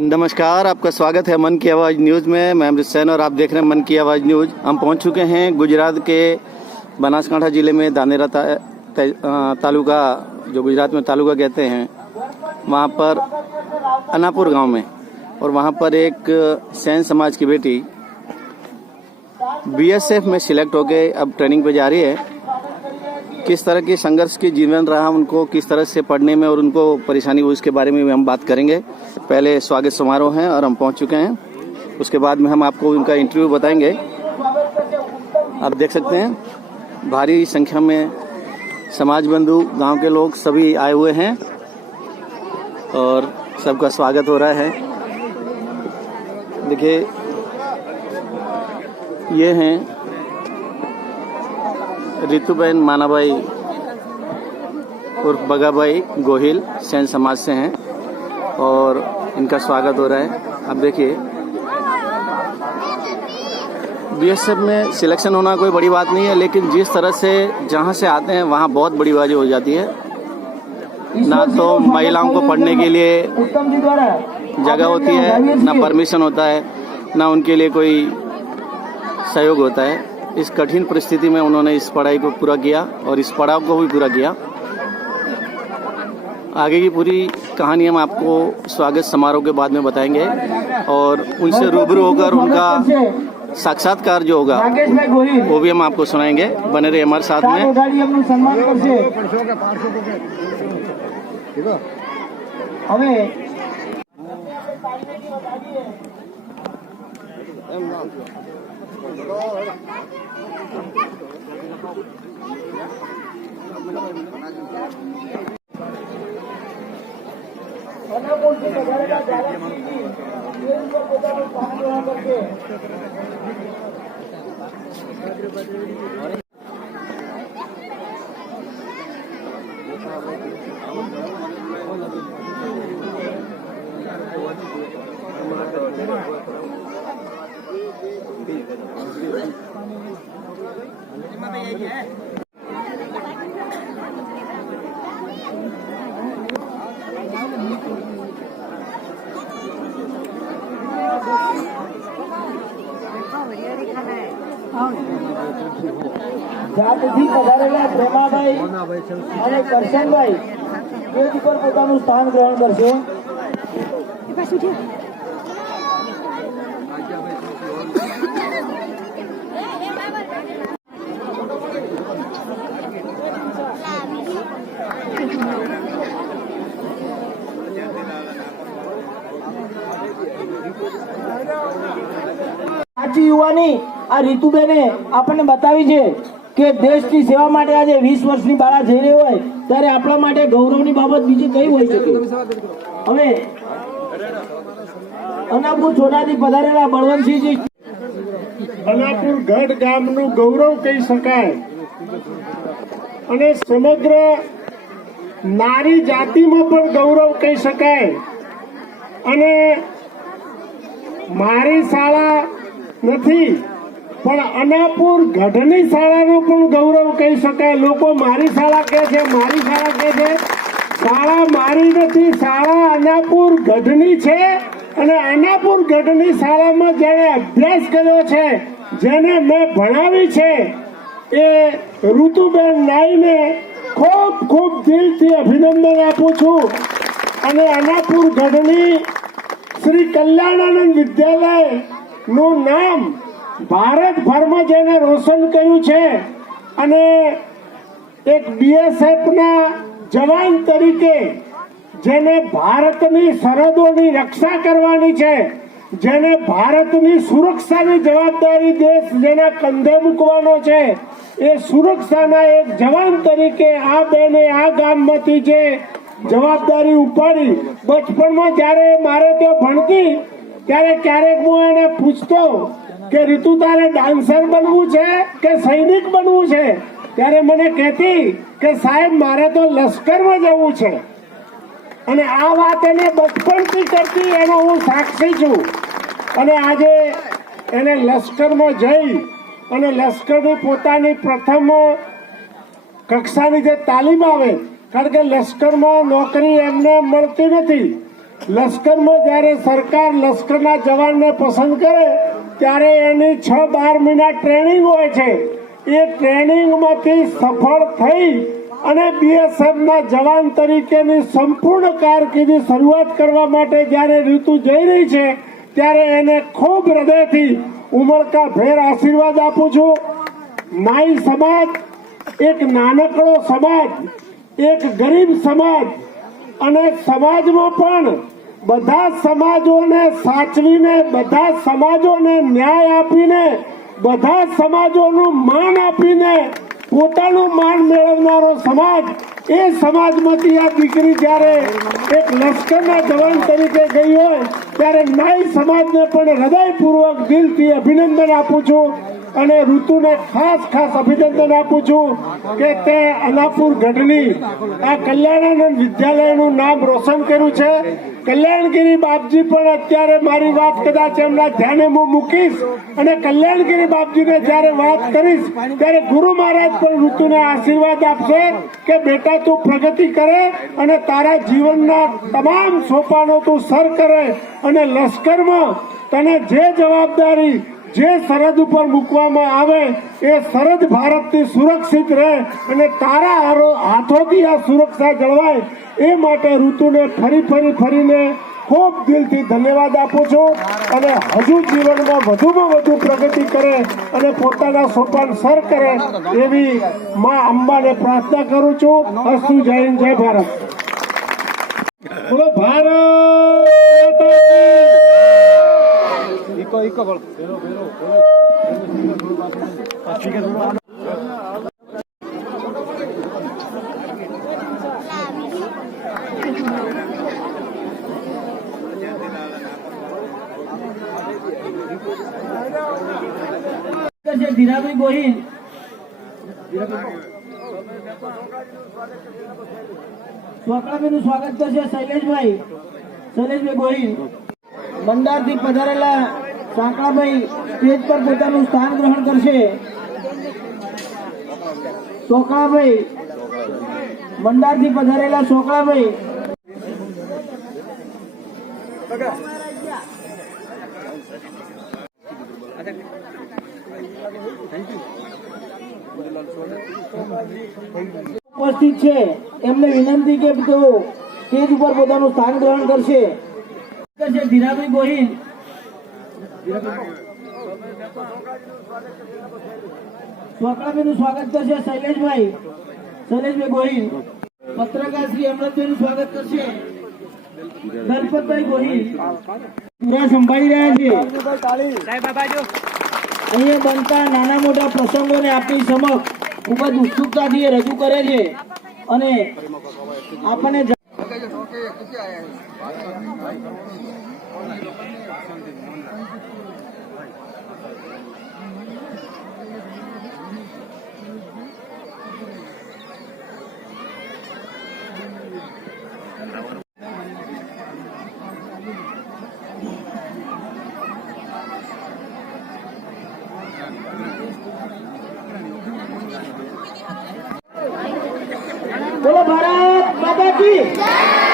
नमस्कार, आपका स्वागत है मन की आवाज़ न्यूज़ में। मैं अमृत सैन और आप देख रहे हैं मन की आवाज़ न्यूज़। हम पहुंच चुके हैं गुजरात के बनासकांठा ज़िले में धानेरा तालुका, जो गुजरात में तालुका कहते हैं, वहां पर अनापुर गांव में। और वहां पर एक सैन समाज की बेटी बीएसएफ में सिलेक्ट होके अब ट्रेनिंग पे जा रही है। किस तरह की संघर्ष की जीवन रहा उनको, किस तरह से पढ़ने में और उनको परेशानी हुई, इसके बारे में भी हम बात करेंगे। पहले स्वागत समारोह है और हम पहुंच चुके हैं। उसके बाद में हम आपको उनका इंटरव्यू बताएंगे। आप देख सकते हैं भारी संख्या में समाज बंधु, गांव के लोग सभी आए हुए हैं और सबका स्वागत हो रहा है। देखिए, ये हैं रितुबेन मानाबाई उर्फ बगाबाई गोहिल, सैन समाज से हैं और इनका स्वागत हो रहा है। अब देखिए, बीएसएफ में सिलेक्शन होना कोई बड़ी बात नहीं है, लेकिन जिस तरह से जहां से आते हैं वहां बहुत बड़ी बाजी हो जाती है। ना तो महिलाओं को पढ़ने के लिए जगह होती है, ना परमिशन होता है, ना उनके लिए कोई सहयोग होता है। इस कठिन परिस्थिति में उन्होंने इस पढ़ाई को पूरा किया और इस पड़ाव को भी पूरा किया। आगे की पूरी कहानी हम आपको स्वागत समारोह के बाद में बताएंगे और उनसे रूबरू होकर उनका साक्षात्कार जो होगा वो भी हम आपको सुनाएंगे। बने रहिए हमारे साथ में। જાતથી પધારેલા પ્રેમાભાઈ અને કરશનભાઈ સ્ટેજ પર પોતાનું સ્થાન ગ્રહણ કરશે। સાચી યુવાની આ રીતુબેને આપણને બતાવી છે કે દેશની સેવા માટે આજે 20 વર્ષની બાળા જઈ રહી હોય ત્યારે આપણા માટે ગૌરવની બાબત બીજી કઈ હોઈ શકે। હવે અનાપુર છોટાથી પધારેલા બળવંતસિંહજી, અનાપુર ગઢ ગામનું ગૌરવ કહી શકાય અને સમગ્ર નારી જાતિમાં પણ ગૌરવ કહી શકાય। અને મારી શાળા નથી પણ અનાપુર ગઢની શાળાનું પણ ગૌરવ કહી શકાય। લોકો મારી શાળા કહે છે, મારી શાળા કહે છે। શાળા મારી નથી, શાળા અનાપુર ગઢની છે અને અનાપુર ગઢની શાળામાં જેણે અભ્યાસ કર્યો છે, જેને મેં ભણાવી છે, એ ઋતુબેન નાઈને ખૂબ ખૂબ દિલથી અભિનંદન આપું છું। અને અનાપુર ગઢની શ્રી કલ્યાણાનંદ વિદ્યાલયનું નામ ભારતભરમાં જેને રોશન કર્યું છે અને એક બીએસએફના જવાન તરીકે જેને ભારતની સરહદોની રક્ષા કરવાની છે, જેને ભારતની સુરક્ષાની જવાબદારી દેશ જેના કંધે મૂકવાનો છે, એ સુરક્ષાના એક જવાન તરીકે આ બેને આ ગામમાંથી જે જવાબદારી ઉપાડી, બચપણમાં જ્યારે મારે ત્યાં ભણતી ત્યારે ક્યારેક હું એને પૂછતો કે રીતુ તારે ડાન્સર બનવું છે કે સૈનિક બનવું છે, ત્યારે મને કહેતી કે સાહેબ મારે તો લશ્કરમાં જવું છે। અને આ વાત એને બચપણથી કરતી, એનો હું સાક્ષી છું। અને આજે એને લશ્કરમાં જઈ અને લશ્કરની પોતાની પ્રથમ કક્ષાની જે તાલીમ આવે, કારણ કે લશ્કરમાં નોકરી એમને મળતી નથી, લશ્કરમાં જ્યારે સરકાર લશ્કરના જવાનને પસંદ કરે ત્યારે એની 6-12 મહિના ટ્રેનિંગ હોય છે. એ ટ્રેનિંગમાંથી સફળ થઈ અને બીએસએફના જવાન તરીકેની સંપૂર્ણ કારકિર્દી શરૂઆત કરવા માટે જ્યારે ઋતુ જઈ રહી છે ત્યારે એને ખૂબ હૃદયથી ઉમળકાભેર આશીર્વાદ આપું છું. નાઈ સમાજ એક નાનકડો સમાજ, એક ગરીબ સમાજ, અને સમાજમાં પણ બધા સમાજોને સાચવીને, બધા સમાજોને ન્યાય આપીને, બધા સમાજોનું માન આપીને પોતાનું માન મેળવનારો સમાજ. એ સમાજમાંથી આ દીકરી જ્યારે એક લશ્કરના જવાન તરીકે ગઈ હોય ત્યારે નાઈ સમાજને પણ હૃદયપૂર્વક દિલથી અભિનંદન આપું છું. અને ઋતુને ખાસ અભિનંદન આપું છું કે તે અનાપુર ગઢની આ કલ્યાણાનંદ વિદ્યાલયનું નામ રોશન કર્યું છે. કલ્યાણગીરી બાપજી પણ અત્યારે મારી વાત કદાચ એમના ધ્યાને હું મૂકીશ અને કલ્યાણગીરી બાપજીને જ્યારે વાત કરીશ ત્યારે ગુરુ મહારાજ પણ ઋતુને આશીર્વાદ આપશે કે બેટા તું પ્રગતિ કરે અને તારા જીવનના તમામ સોપાનો તું સર કરે અને લશ્કરમાં તને જે જવાબદારી, જે સરહદ ઉપર મૂકવામાં આવે એ સરહદ ભારતથી સુરક્ષિત રહે અને તારા હાથોથી આ સુરક્ષા જળવાય એ માટે ઋતુને ફરીને ખૂબ દિલથી ધન્યવાદ આપું છું. અને હજુ જીવનમાં વધુમાં વધુ પ્રગતિ કરે અને પોતાના સોપાન સર કરે એવી મા અંબાને પ્રાર્થના કરું છું. અસ્તુ, જય હિન્દ, જય ભારત. બોલો ભારત. ધીરાભાઈ ગોહિલ ચોકડાભાઈનું સ્વાગત કરશે. શૈલેષભાઈ ગોહિલ મંડારથી પધારેલા સાંકળાભાઈ સ્ટેજ પર પોતાનું સ્થાન ગ્રહણ કરશે. ચોકડાભાઈ મંડારથી પધારેલા ચોકડાભાઈ ઉપસ્થિત છે એમને વિનંતી કે તેઓ સ્ટેજ ઉપર પોતાનું સ્થાન ગ્રહણ કરશે. ધીરાભાઈ ગોહિલ ચોકડાભાઈનું સ્વાગત કરશે. શૈલેષભાઈ ગોહિલ પત્રકાર શ્રી અમૃતભાઈનું સ્વાગત કરશે. દલપતભાઈ ગોહિલ પૂરા સંભાળી રહ્યા છે. અહીંયા બનતા નાના મોટા પ્રસંગોને આપણી સમક્ષ ખૂબ જ ઉત્સુકતાથી એ રજૂ કરે છે અને આપણને બોલો ભારત માતા કી જય.